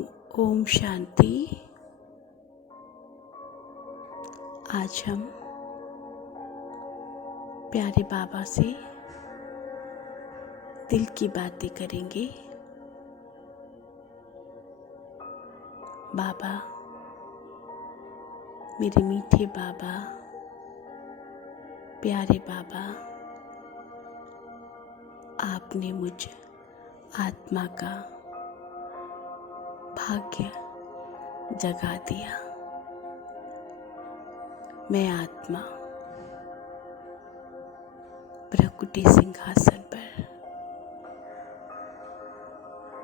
ओम शांति। आज हम प्यारे बाबा से दिल की बातें करेंगे। बाबा, मेरे मीठे बाबा, प्यारे बाबा, आपने मुझ आत्मा का भाग्य जगा दिया। मैं आत्मा प्रकृति सिंहासन पर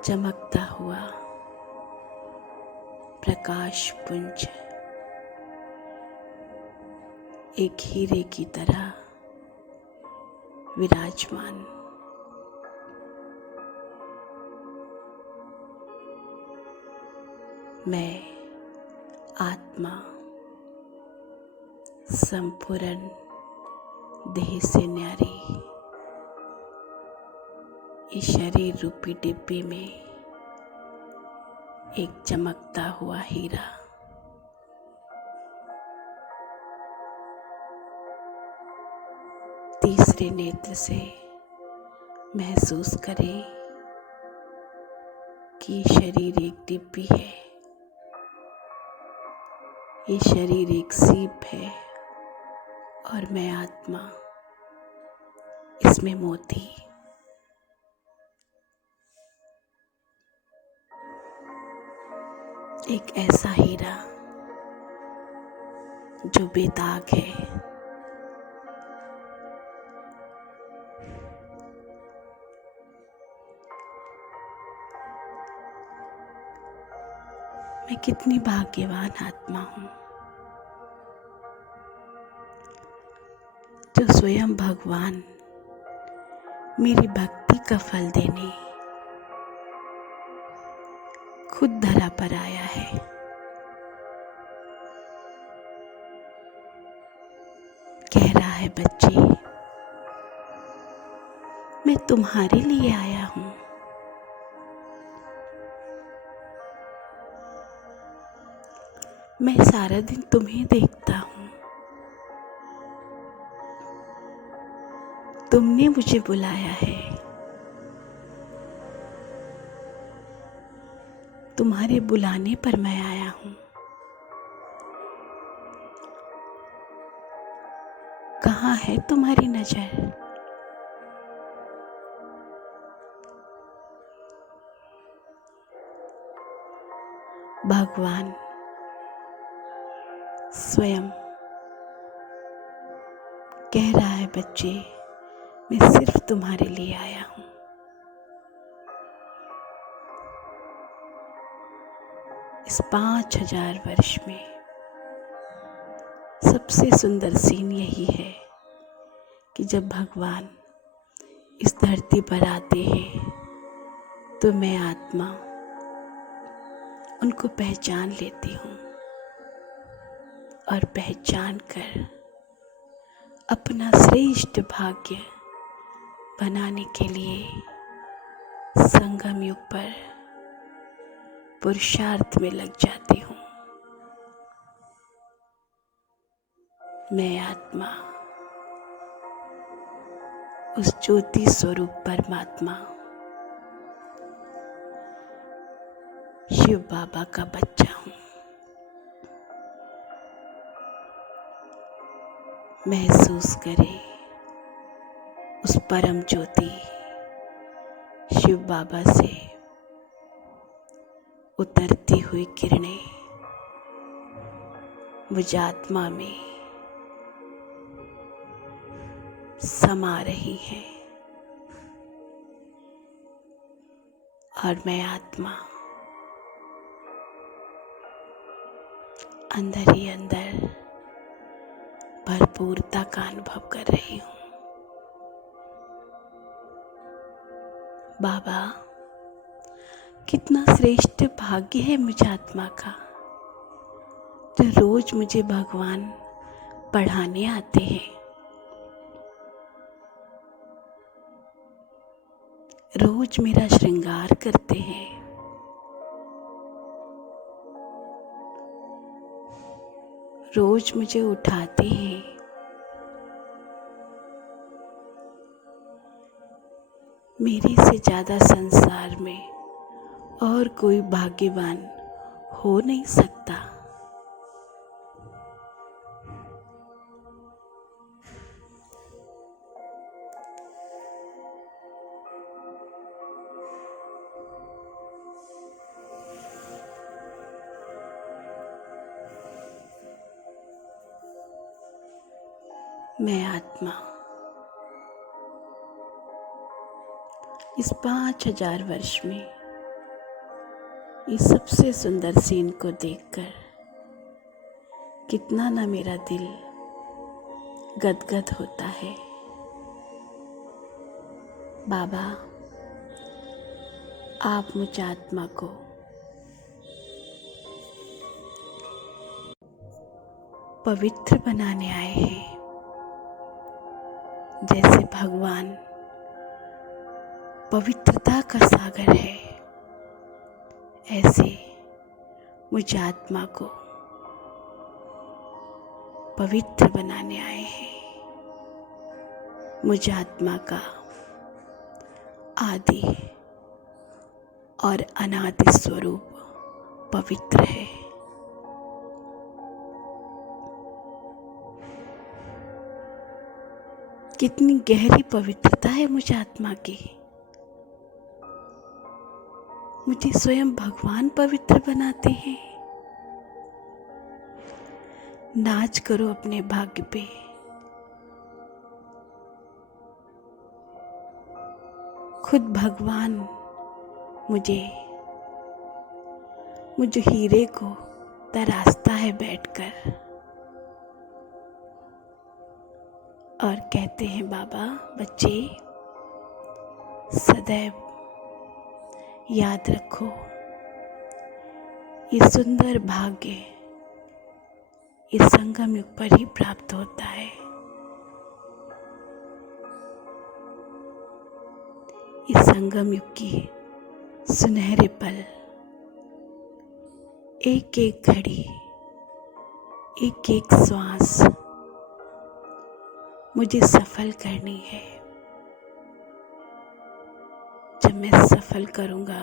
चमकता हुआ प्रकाश पुंज एक हीरे की तरह विराजमान। मैं आत्मा संपूर्ण देह से न्यारी इस शरीर रूपी डिब्बे में एक चमकता हुआ हीरा। तीसरे नेत्र से महसूस करें कि शरीर एक डिब्बी है, ये शरीर एक सीप है और मैं आत्मा इसमें मोती। एक ऐसा हीरा जो बेदाग है, मैं कितनी भाग्यवान आत्मा हूँ जो स्वयं भगवान मेरी भक्ति का फल देने खुद धरा पर आया है। कह रहा है, बच्चे, मैं तुम्हारे लिए आया हूँ। मैं सारा दिन तुम्हें देखता हूँ। तुमने मुझे बुलाया है। तुम्हारे बुलाने पर मैं आया हूँ। कहाँ है तुम्हारी नजर? भगवान स्वयं कह रहा है, बच्चे, मैं सिर्फ तुम्हारे लिए आया हूँ। इस 5000 वर्ष में सबसे सुंदर सीन यही है कि जब भगवान इस धरती पर आते हैं तो मैं आत्मा उनको पहचान लेती हूँ और पहचान कर अपना श्रेष्ठ भाग्य बनाने के लिए संगम युग पर पुरुषार्थ में लग जाती हूँ। मैं आत्मा उस ज्योति स्वरूप परमात्मा शिव बाबा का बच्चा हूँ। महसूस करें उस परम ज्योति शिव बाबा से उतरती हुई किरणें मुझ आत्मा में समा रही हैं और मैं आत्मा अंदर ही अंदर भरपूरता का अनुभव कर रही हूँ। बाबा, कितना श्रेष्ठ भाग्य है मुझ आत्मा का जो रोज मुझे भगवान पढ़ाने आते हैं। रोज मेरा श्रृंगार करते हैं। रोज मुझे उठाते हैं। मेरे से ज़्यादा संसार में और कोई भाग्यवान हो नहीं सकता। मैं आत्मा इस 5000 वर्ष में इस सबसे सुंदर सीन को देखकर कितना ना मेरा दिल गदगद होता है। बाबा, आप मुझ आत्मा को पवित्र बनाने आए हैं। जैसे भगवान पवित्रता का सागर है, ऐसे मुझ आत्मा को पवित्र बनाने आए हैं। मुझ आत्मा का आदि और अनादि स्वरूप पवित्र है। कितनी गहरी पवित्रता है मुझ आत्मा की। मुझे स्वयं भगवान पवित्र बनाते हैं। नाच करो अपने भाग्य पे। खुद भगवान मुझे हीरे को तराशता है बैठकर और कहते हैं, बाबा बच्चे सदैव याद रखो, ये सुंदर भाग्य इस संगम युग पर ही प्राप्त होता है। इस संगम युग की सुनहरे पल, एक एक घड़ी, एक एक श्वास मुझे सफल करनी है। जब मैं सफल करूंगा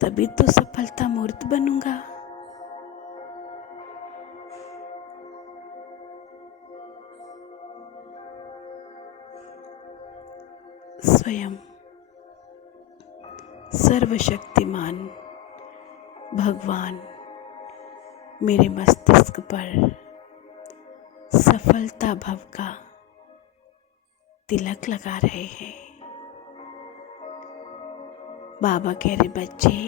तभी तो सफलता मूर्त बनूंगा। स्वयं सर्वशक्तिमान भगवान मेरे मस्तिष्क पर सफलता भव का तिलक लगा रहे हैं। बाबा कह रहे, बच्चे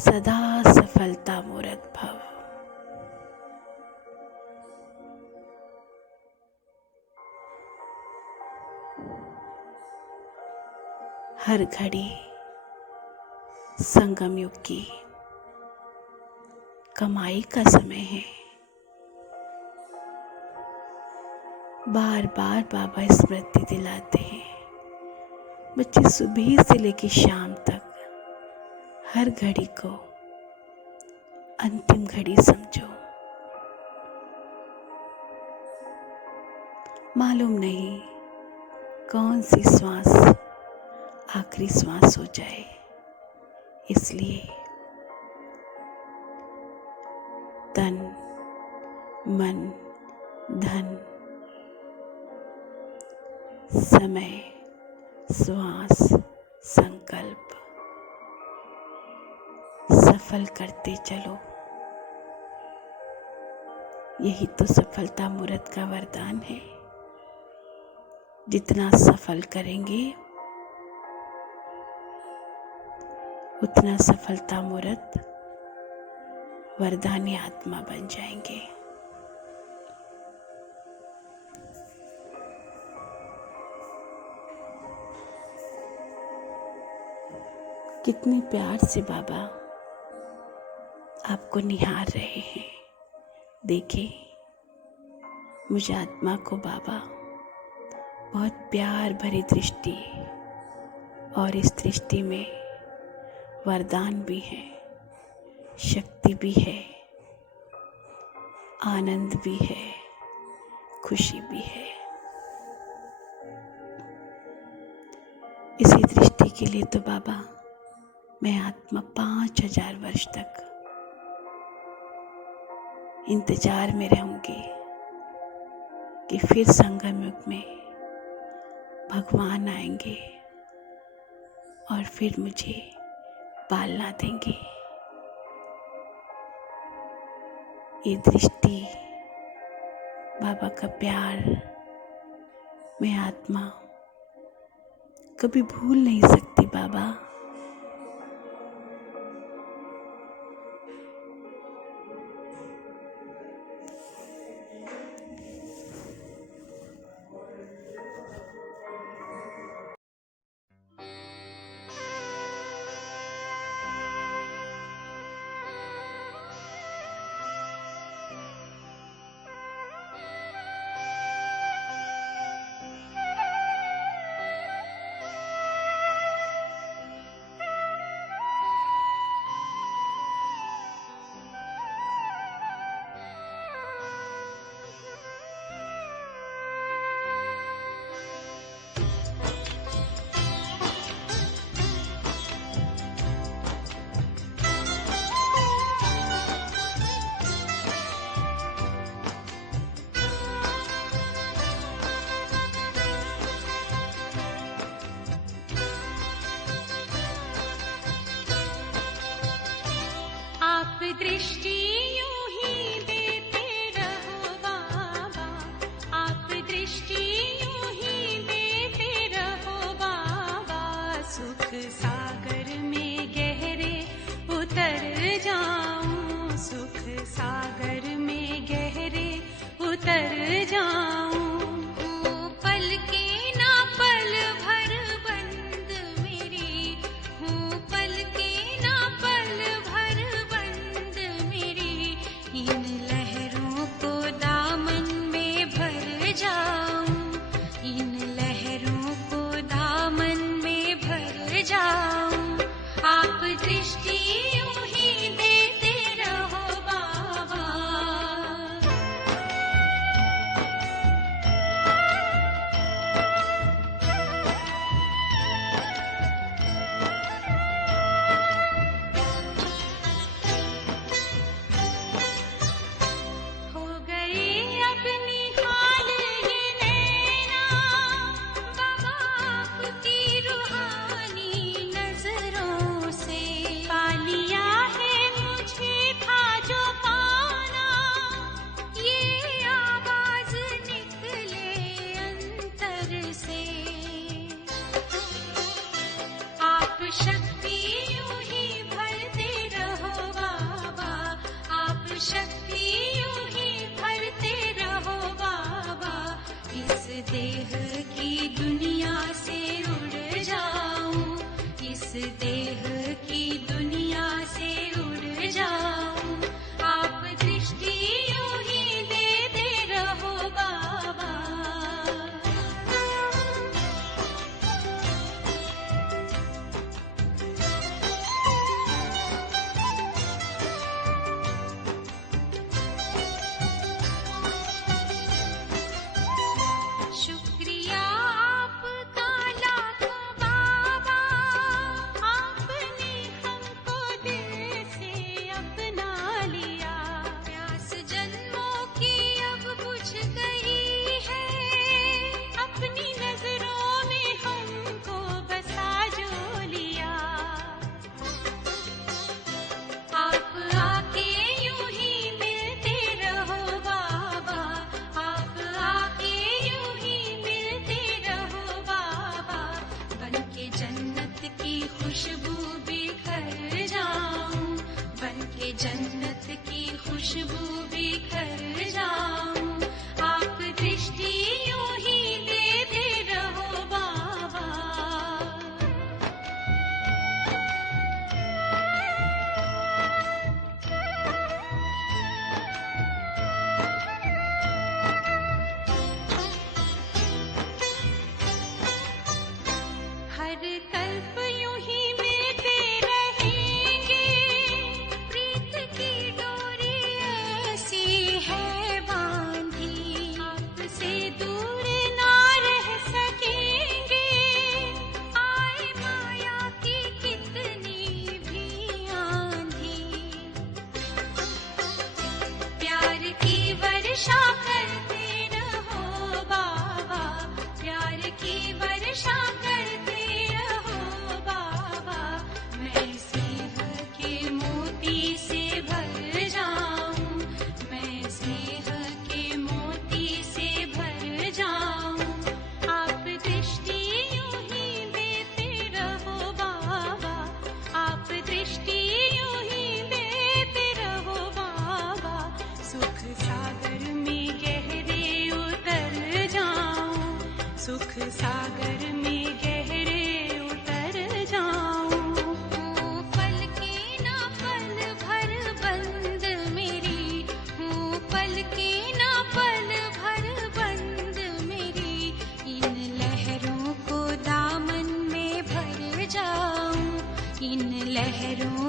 सदा सफलता मूरत भव। हर घड़ी संगम युग की कमाई का समय है। बार बार बाबा स्मृति दिलाते हैं, बच्चे सुबह से लेकर शाम तक हर घड़ी को अंतिम घड़ी समझो। मालूम नहीं कौन सी श्वास आखिरी श्वास हो जाए, इसलिए तन मन धन समय श्वास संकल्प सफल करते चलो। यही तो सफलता मूर्त का वरदान है। जितना सफल करेंगे उतना सफलता मूर्त वरदानी आत्मा बन जाएंगे। कितने प्यार से बाबा आपको निहार रहे हैं। देखिए, मुझे आत्मा को बाबा बहुत प्यार भरी दृष्टि, और इस दृष्टि में वरदान भी है, शक्ति भी है, आनंद भी है, खुशी भी है। इसी दृष्टि के लिए तो बाबा मैं आत्मा 5000 वर्ष तक इंतजार में रहूंगी कि फिर संगम युग में भगवान आएंगे और फिर मुझे पालना देंगे। ये दृष्टि, बाबा का प्यार मैं आत्मा कभी भूल नहीं सकती बाबा। दृष्टि यूं ही देते रहो बाबा, आप दृष्टि यूं ही देते रहो बाबा। सुख सागर में गहरे उतर जाऊं, सुख सागर में गहरे उतर जाऊं। पल के ना पल भर बंद मेरी हूँ, पल के ना पल भर बंद मेरी। इन लहरों को दामन में भर जाऊं, इन लहरों को दामन में भर जाऊं। आप दृष्टि यूं ही देते रहो बाबा। हो गई अपनी हाल ये नैना बाबा आपकी रूहानी नजरों से। पा लिया है मुझे था जो पाना, ये आवाज निकले अंतर से। आप शक्ति यूं ही भरते रहो बाबा, आप शक्ति यूं ही भरते रहो बाबा। इस देह की दुनिया से उड़ जाऊं, इस देह की दुनिया से उड़ जाऊं। आप दृष्टि यूं ही देते रहो बाबा। शुक्रिया आपका लाखों बाबा, आपने हमको दिल से अपना लिया। प्यास जन्मों की अब बुझ गई है, अपनी नजरों में हमको बसा जो लिया। आप आके यूं ही मिलते रहो बाबा, आप आके यूं ही मिलते रहो बाबा। बनके जन्नत की खुशबू बिखर जाऊं, बनके जन्नत की खुशबू बिखर जाऊं। आप दृष्टि यूं ही देते रहो बाबा। हर कल्प यूं ही मिलते रहेंगे, प्रीत की डोरी ऐसी है। लहरों